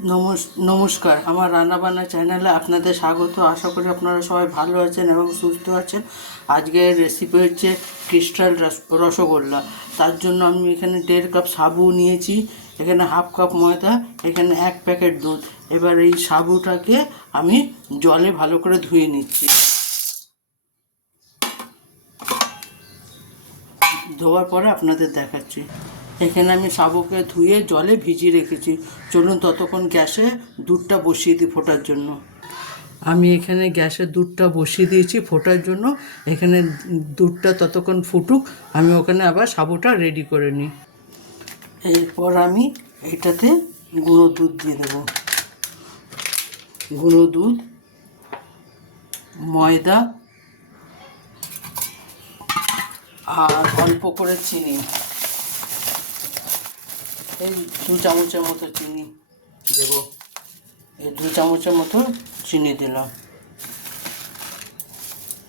নমস্কার, আমার রান্নাবান্না চ্যানেলে আপনাদের স্বাগত। আশা করি আপনারা সবাই ভালো আছেন এবং সুস্থ আছেন। আজকের রেসিপি হচ্ছে ক্রিস্টাল রসগোল্লা। তার জন্য আমি এখানে 1.5 কাপ সাবু নিয়েছি, এখানে হাফ কাপ ময়দা, এখানে 1 প্যাকেট দুধ। এবার এই সাবুটাকে আমি জলে ভালো করে ধুয়ে নিচ্ছি। ধোয়ার পরে আপনাদের দেখাচ্ছি। এখানে আমি সাবুকে ধুয়ে জলে ভিজিয়ে রেখেছি। চলুন ততক্ষণ গ্যাসে দুধটা বসিয়ে দিই ফোটার জন্য। আমি এখানে গ্যাসে দুধটা বসিয়ে দিয়েছি ফোটার জন্য। এখানে দুধটা ততক্ষণ ফুটুক, আমি ওখানে আবার সাবুটা রেডি করে নিই। এরপর আমি এটাতে গুঁড়ো দুধ দিয়ে দেবো। গুঁড়ো দুধ, ময়দা আর অল্প করে চিনি, এই 2 চামচের মতো চিনি দেব। এই 2 চামচের মতো চিনি দিলাম,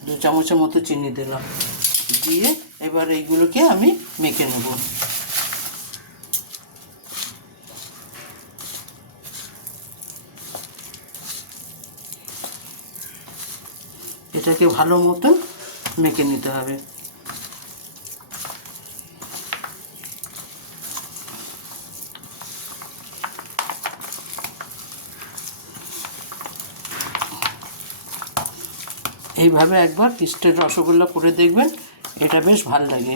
2 চামচের মতো চিনি দিলাম। দিয়ে এবার এইগুলোকে আমি মেখে নেব। এটাকে ভালো মতো মেখে নিতে হবে। এইভাবে একবার ক্রিস্টাল রসগোল্লা করে দেখবেন, এটা বেশ ভাল লাগে।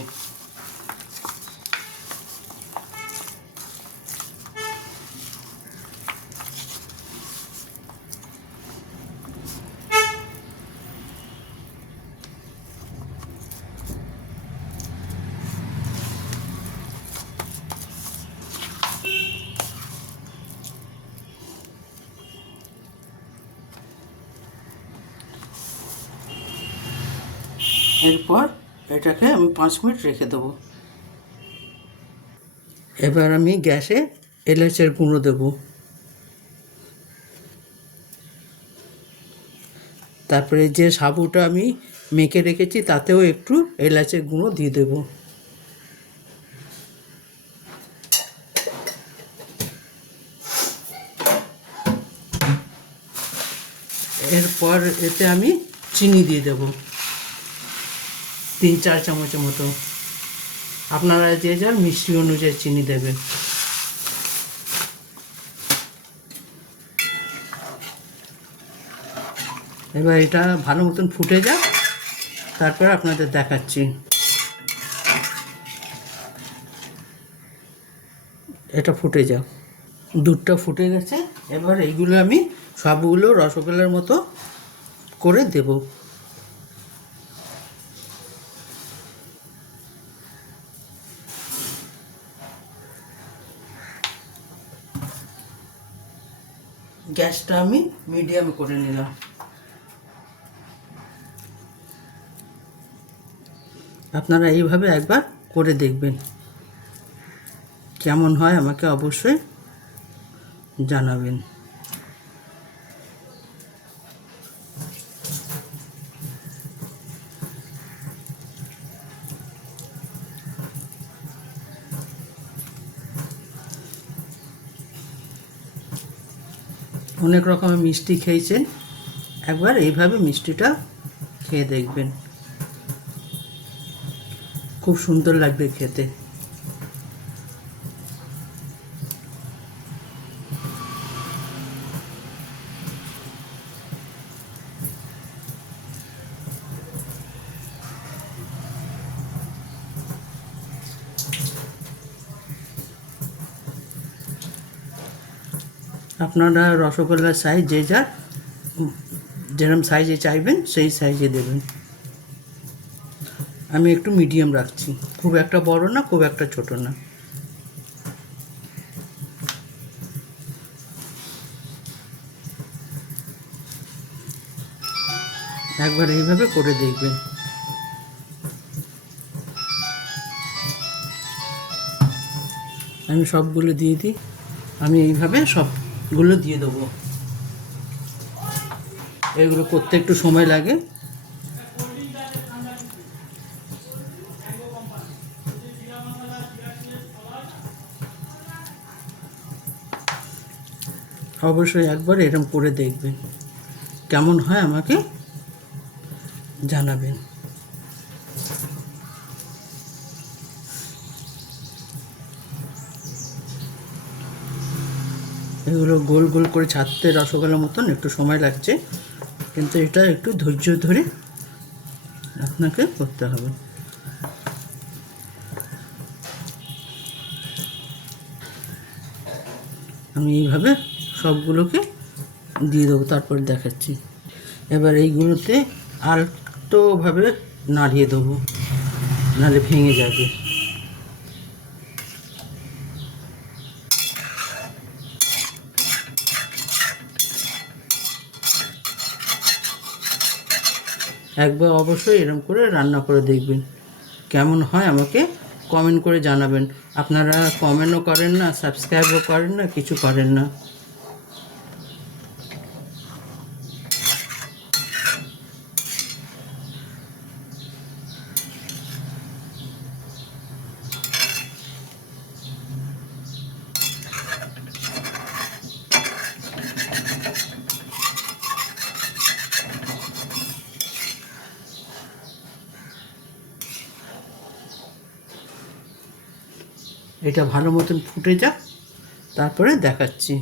এরপর এটাকে আমি 5 মিনিট রেখে দেবো। এবার আমি গ্যাসে এলাচের গুঁড়ো দেবো। তারপরে যে সাবুটা আমি মেখে রেখেছি তাতেও একটু এলাচের গুঁড়ো দিয়ে দেবো। এরপর এতে আমি চিনি দিয়ে দেবো 3-4 চামচের মতো। আপনারা যে যার মিষ্টি অনুযায়ী চিনি দেবেন। এবার এটা ভালো মতন ফুটে যাক, তারপর আপনাদের দেখাচ্ছি। এটা ফুটে যাক, দুধটা ফুটে গেছে। এবার এইগুলো আমি সবগুলো রসগোল্লার মতো করে দেব। গ্যাসটা আমি মিডিয়াম করে নিলাম। আপনারা এইভাবে একবার করে দেখবেন, কেমন হয় আমাকে অবশ্যই জানাবেন। অনেক রকমের মিষ্টি খেয়েছেন, একবার এইভাবে মিষ্টিটা খেয়ে দেখবেন, খুব সুন্দর লাগবে খেতে। আপনারা রসগোল্লার সাইজ যে যার যেরকম সাইজে চাইবেন সেই সাইজে দেবেন। আমি একটু মিডিয়াম রাখছি, খুব একটা বড় না, খুব একটা ছোট না। একবার এইভাবে করে দেখবেন। আমি সবগুলো দিয়ে দিই। আমি এইভাবে সবগুলো দিয়ে দেবো। এগুলো করতে একটু সময় লাগে। অবশ্যই একবার এরকম করে দেখবেন, কেমন হয় আমাকে জানাবেন। এগুলো গোল গোল করে ছাড়তে রসগোল্লার মতন একটু সময় লাগছে, কিন্তু এটা একটু ধৈর্য ধরে আপনাকে করতে হবে। আমি এইভাবে সবগুলোকে দিয়ে দেবো, তারপর দেখাচ্ছি। এবার এইগুলোতে আলতোভাবে নাড়িয়ে দেবো, নাহলে ভেঙে যাবে। একবার অবশ্যই এরকম করে রান্না করে দেখবেন, কেমন হয় আমাকে কমেন্ট করে জানাবেন। আপনারা কমেন্টও করেন না, সাবস্ক্রাইবও করেন না, কিছু করেন না। এটা ভালো মতন ফুটে যাক, তারপরে দেখাচ্ছি।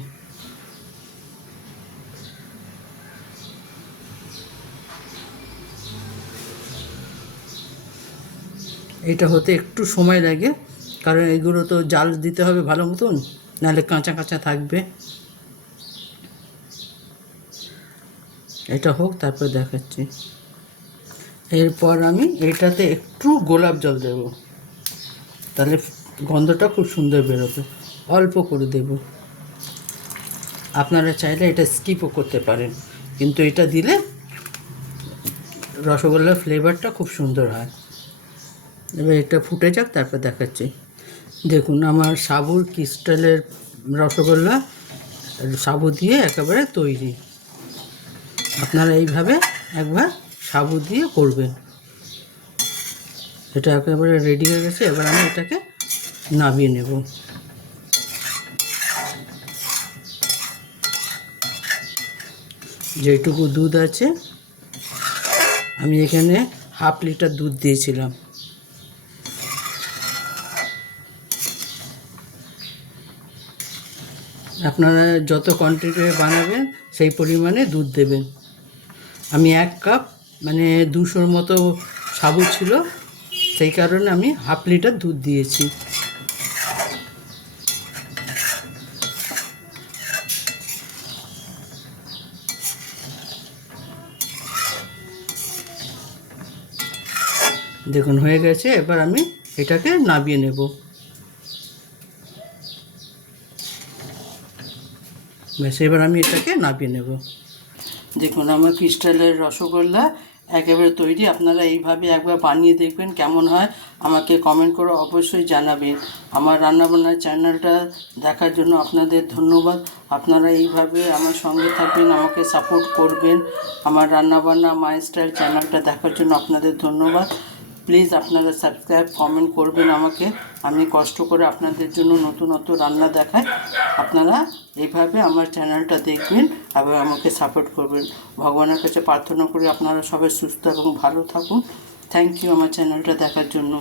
এটা হতে একটু সময় লাগে, কারণ এগুলো তো জাল দিতে হবে ভালো মতন, নাহলে কাঁচা কাঁচা থাকবে। এটা হোক, তারপর দেখাচ্ছি। এরপর আমি এটাতে একটু গোলাপ জল দেব, তাহলে গন্ধটা খুব সুন্দর বেরোবে। অল্প করে দেব, আপনারা চাইলে এটা স্কিপও করতে পারেন, কিন্তু এটা দিলে রসগোল্লার ফ্লেভারটা খুব সুন্দর হয়। এবার এটা ফুটে যাক, তারপর দেখাচ্ছি। দেখুন আমার সাবুর ক্রিস্টালের রসগোল্লা সাবু দিয়ে একেবারে তৈরি। আপনারা এইভাবে একবার সাবু দিয়ে করবেন। এটা একেবারে রেডি হয়ে গেছে, এবার আমি এটাকে নামিয়ে নেব। যেটুকু দুধ আছে, আমি এখানে হাফ লিটার দুধ দিয়েছিলাম। আপনারা যত কোয়ান্টিটি বানাবেন সেই পরিমাণে দুধ দেবেন। আমি 1 কাপ মানে 200 মতো সাবু ছিল, সেই কারণে আমি হাফ লিটার দুধ দিয়েছি। দেখুন হয়ে গেছে, এবার আমি এটাকে নামিয়ে নেব। ব্যাস, এবার আমি এটাকে নামিয়ে নেব। দেখুন আমার ক্রিস্টালের রসগোল্লা একেবারে তৈরি। আপনারা এইভাবে একবার বানিয়ে দেখবেন, কেমন হয় আমাকে কমেন্ট করে অবশ্যই জানাবেন। আমার রান্নাবান্নার চ্যানেলটা দেখার জন্য আপনাদের ধন্যবাদ। আপনারা এইভাবে আমার সঙ্গে থাকবেন, আমাকে সাপোর্ট করবেন। আমার রান্নাবান্না মাই স্টাইল চ্যানেলটা দেখার জন্য আপনাদের ধন্যবাদ। প্লিজ আপনারা সাবস্ক্রাইব কমেন্ট করবেন আমাকে, আমি কষ্ট করে আপনাদের জন্য নতুনত্ব রান্না দেখাই। আপনারা এইভাবে আমার চ্যানেলটা দেখবেন এবং আমাকে সাপোর্ট করবেন। ভগবানের কাছে প্রার্থনা করি আপনারা সবাই সুস্থ এবং ভালো থাকুন। থ্যাংক ইউ আমার চ্যানেলটা দেখার জন্য।